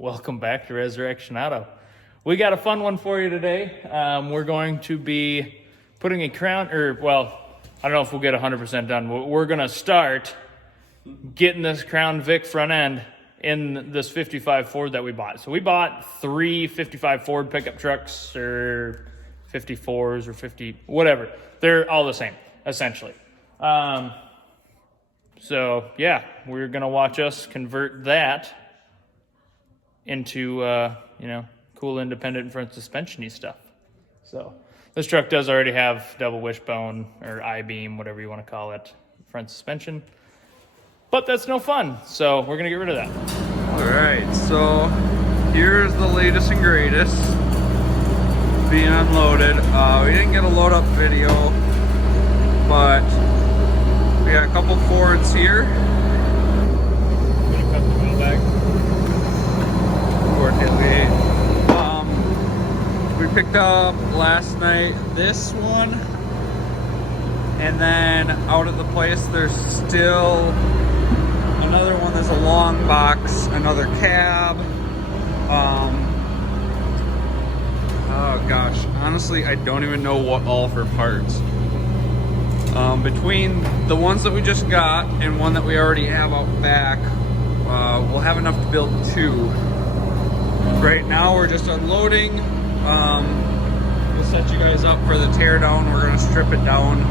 Welcome back to Resurrection Auto. We got a fun one for you today. We're going to be putting a crown, I don't know if we'll get 100% done. We're going to start getting this Crown Vic front end in this 55 Ford that we bought. So we bought 3 55 Ford pickup trucks, or 54s or 50, whatever. They're all the same, essentially. So yeah, we're going to watch us convert that into, cool independent front suspension-y stuff. So this truck does already have double wishbone or I-beam, whatever you want to call it, front suspension. But that's no fun, so we're gonna get rid of that. All right, so here's the latest and greatest being unloaded. We didn't get a load up video, but we got a couple Fords here. I'm gonna cut the wheel back. We picked up last night this one, and then out of the place there's still another one. There's a long box, another cab. Oh gosh, honestly I don't even know what all for parts. Between the ones that we just got and one that we already have out back, we'll have enough to build 2. Right now we're just unloading. We'll set you guys up for the teardown. We're gonna strip it down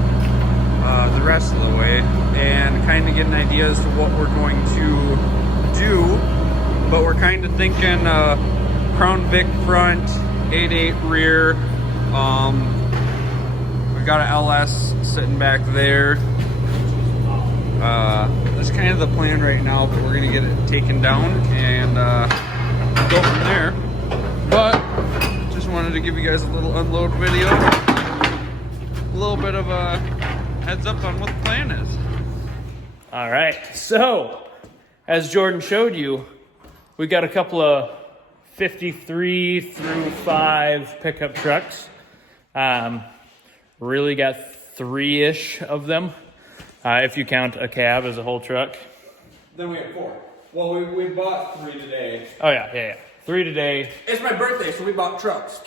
the rest of the way and kind of get an idea as to what we're going to do. But we're kind of thinking Crown Vic front, 8.8 rear. We've got an LS sitting back there. That's kind of the plan right now, but we're gonna get it taken down and go from there. But just wanted to give you guys a little unload video, a little bit of a heads up on what the plan is. All right, so as Jordan showed you, we got a couple of 53 through 5 pickup trucks. Really got 3-ish of them, if you count a cab as a whole truck. Then we have 4. Well, we bought 3 today. Oh yeah. 3 today. It's my birthday, so we bought trucks.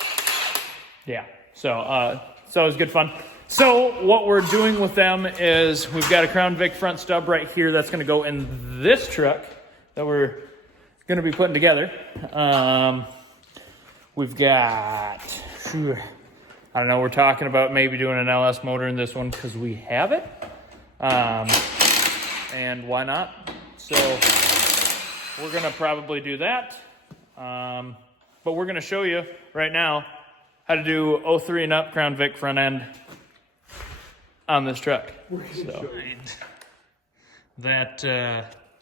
Yeah, so it was good fun. So what we're doing with them is we've got a Crown Vic front stub right here that's going to go in this truck that we're going to be putting together. We've got, I don't know, we're talking about maybe doing an LS motor in this one because we have it. And why not? So we're going to probably do that. But we're going to show you right now how to do 03 and up Crown Vic front end on this truck. So that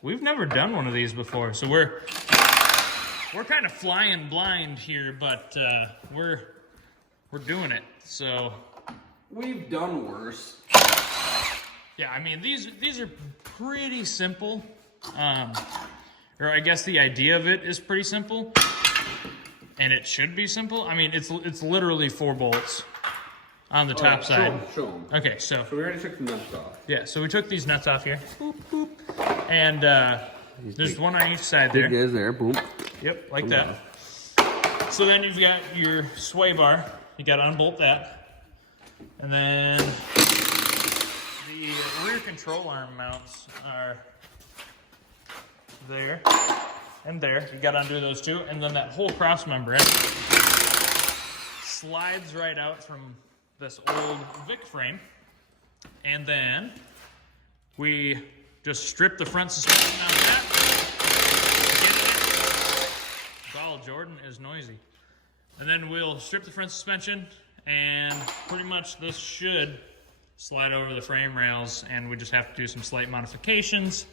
we've never done one of these before, so we're kind of flying blind here, but we're doing it. So We've done worse. yeah, I mean these are pretty simple. Or I guess the idea of it is pretty simple, and it should be simple. I mean, it's literally 4 bolts on the top side. Show them. Okay, so So we already took the nuts off. yeah, so we took these nuts off here, boop, boop, and there's one on each side there. Big guys there, boom. Yep, like that. So then you've got your sway bar. You got to unbolt that, and then the rear control arm mounts are there and there. You got to undo those 2, and then that whole cross member slides right out from this old Vic frame, and then we just strip the front suspension out of that. Wow, Jordan is noisy. And then we'll strip the front suspension, and pretty much this should slide over the frame rails, and we just have to do some slight modifications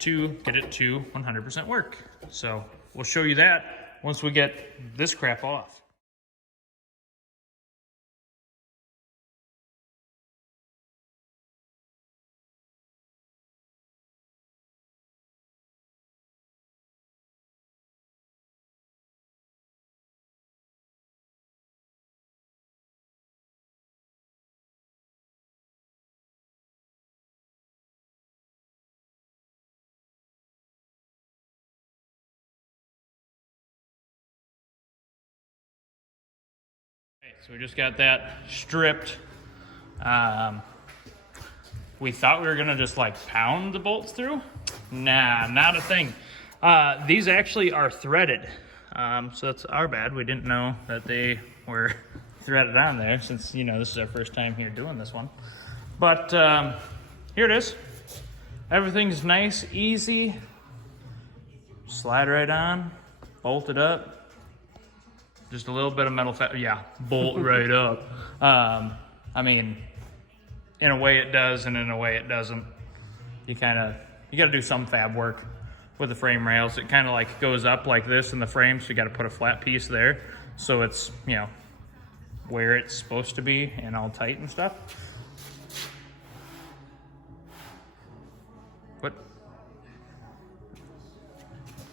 to get it to 100% work. So we'll show you that once we get this crap off. So we just got that stripped. We thought we were gonna just like pound the bolts through. Nah, not a thing. These actually are threaded. So that's our bad. We didn't know that they were threaded on there since, you know, this is our first time here doing this one. But here it is. Everything's nice, easy. Slide right on, bolt it up. Just a little bit of metal fat, yeah, bolt right up. I mean, in a way it does, and in a way it doesn't. You gotta do some fab work with the frame rails. It kind of like goes up like this in the frame, so you gotta put a flat piece there, so it's, you know, where it's supposed to be and all tight and stuff. What?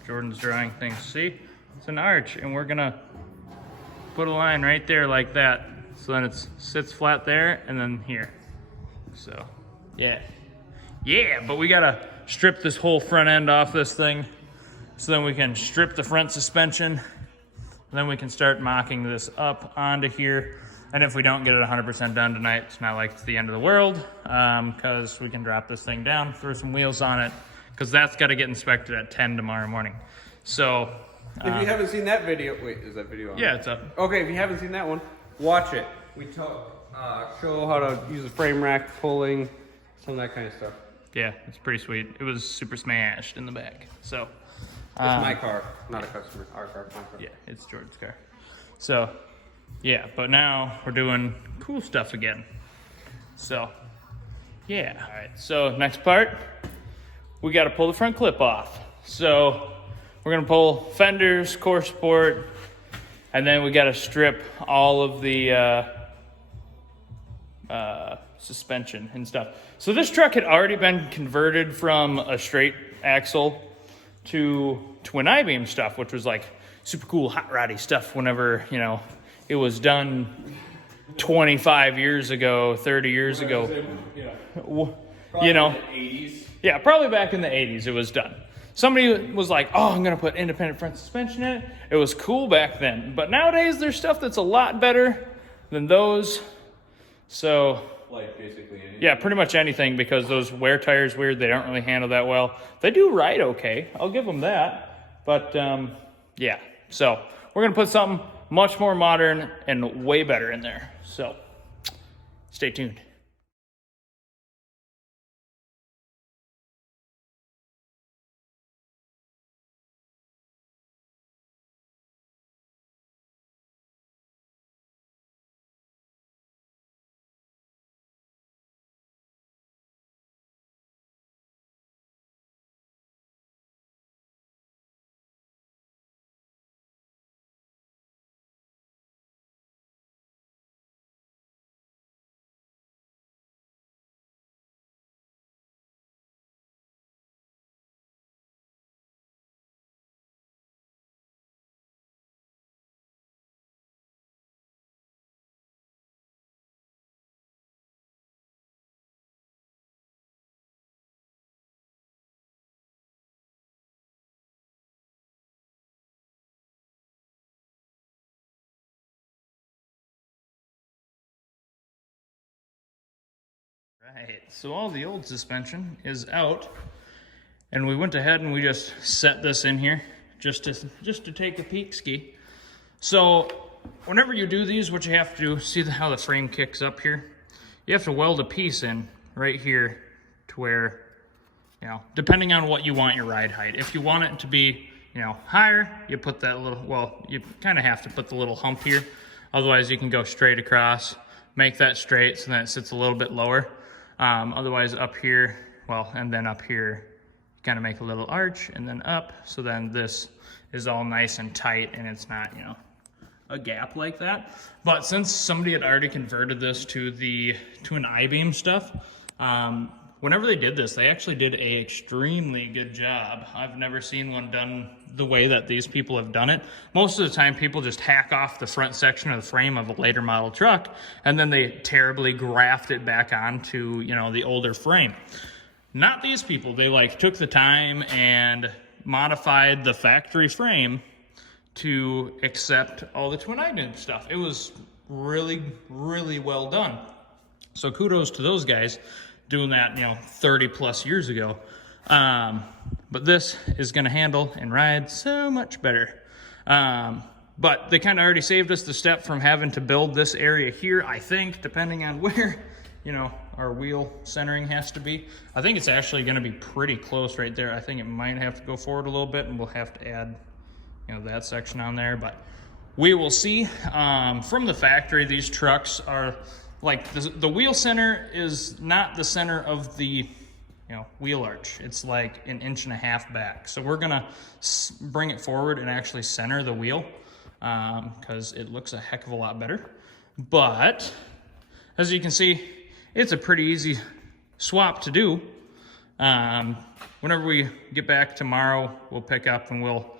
Jordan's drawing things. See, it's an arch, and we're gonna put a line right there like that. So then it sits flat there and then here. So, yeah. Yeah, but we gotta strip this whole front end off this thing so then we can strip the front suspension. And then we can start mocking this up onto here. And if we don't get it 100% done tonight, it's not like it's the end of the world, because we can drop this thing down, throw some wheels on it, because that's gotta get inspected at 10 tomorrow morning. So, if you haven't seen that video, wait, is that video on? yeah, it's up. Okay, if you haven't seen that one, watch it. We show how to use the frame rack, pulling, some of that kind of stuff. Yeah, it's pretty sweet. It was super smashed in the back. So, It's my car, not a customer. Our car, my car. yeah, it's Jordan's car. So, yeah, but now we're doing cool stuff again. So, yeah. All right, so next part, we got to pull the front clip off. So, we're gonna pull fenders, core support, and then we gotta strip all of the suspension and stuff. So this truck had already been converted from a straight axle to twin I-beam stuff, which was like super cool, hot roddy stuff whenever, you know, it was done 25 years ago, 30 years ago. Yeah. You know, In the 80s. yeah, probably back in the 80s it was done. Somebody was like, oh, I'm gonna put independent front suspension in it. It was cool back then. But nowadays there's stuff that's a lot better than those. So, Like basically anything. yeah, pretty much anything, because those wear tires weird, they don't really handle that well. They do ride okay, I'll give them that. But yeah, so we're gonna put something much more modern and way better in there. So stay tuned. Right, so all the old suspension is out, and we went ahead and we just set this in here just to take a peek ski. So whenever you do these, what you have to do, see how the frame kicks up here? You have to weld a piece in right here to where, you know, depending on what you want your ride height. If you want it to be, you know, higher, you put that little, well, you kind of have to put the little hump here. Otherwise you can go straight across, make that straight so that it sits a little bit lower. Otherwise up here, well, and then up here, kind of make a little arch and then up. So then this is all nice and tight and it's not, you know, a gap like that. But since somebody had already converted this to an I-beam stuff, whenever they did this, they actually did a extremely good job. I've never seen one done the way that these people have done it. Most of the time, people just hack off the front section of the frame of a later model truck, and then they terribly graft it back onto, you know, the older frame. Not these people. They like took the time and modified the factory frame to accept all the twin I-beam stuff. It was really, really well done. So kudos to those guys doing that, 30 plus years ago. But this is gonna handle and ride so much better. But they kind of already saved us the step from having to build this area here, I think, depending on where, our wheel centering has to be. I think it's actually gonna be pretty close right there. I think it might have to go forward a little bit, and we'll have to add, that section on there, but we will see. From the factory, these trucks are like, the wheel center is not the center of the wheel arch. It's like 1.5 inches back. So we're gonna bring it forward and actually center the wheel, because it looks a heck of a lot better. But as you can see, it's a pretty easy swap to do. Whenever we get back tomorrow, we'll pick up and we'll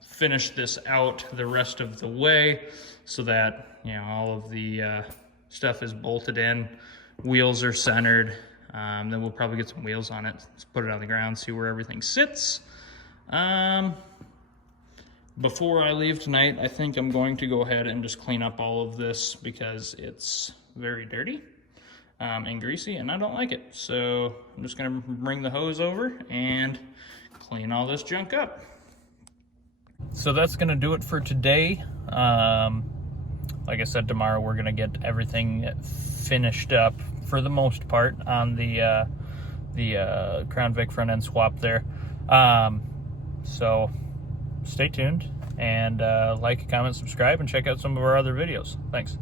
finish this out the rest of the way so that all of the stuff is bolted in, wheels are centered. Then we'll probably get some wheels on it. Let's put it on the ground, see where everything sits. Before I leave tonight, I think I'm going to go ahead and just clean up all of this because it's very dirty and greasy, and I don't like it. So I'm just gonna bring the hose over and clean all this junk up. So that's gonna do it for today. Like I said, tomorrow we're gonna get everything finished up for the most part on the Crown Vic front end swap there. So stay tuned and like, comment, subscribe, and check out some of our other videos. Thanks.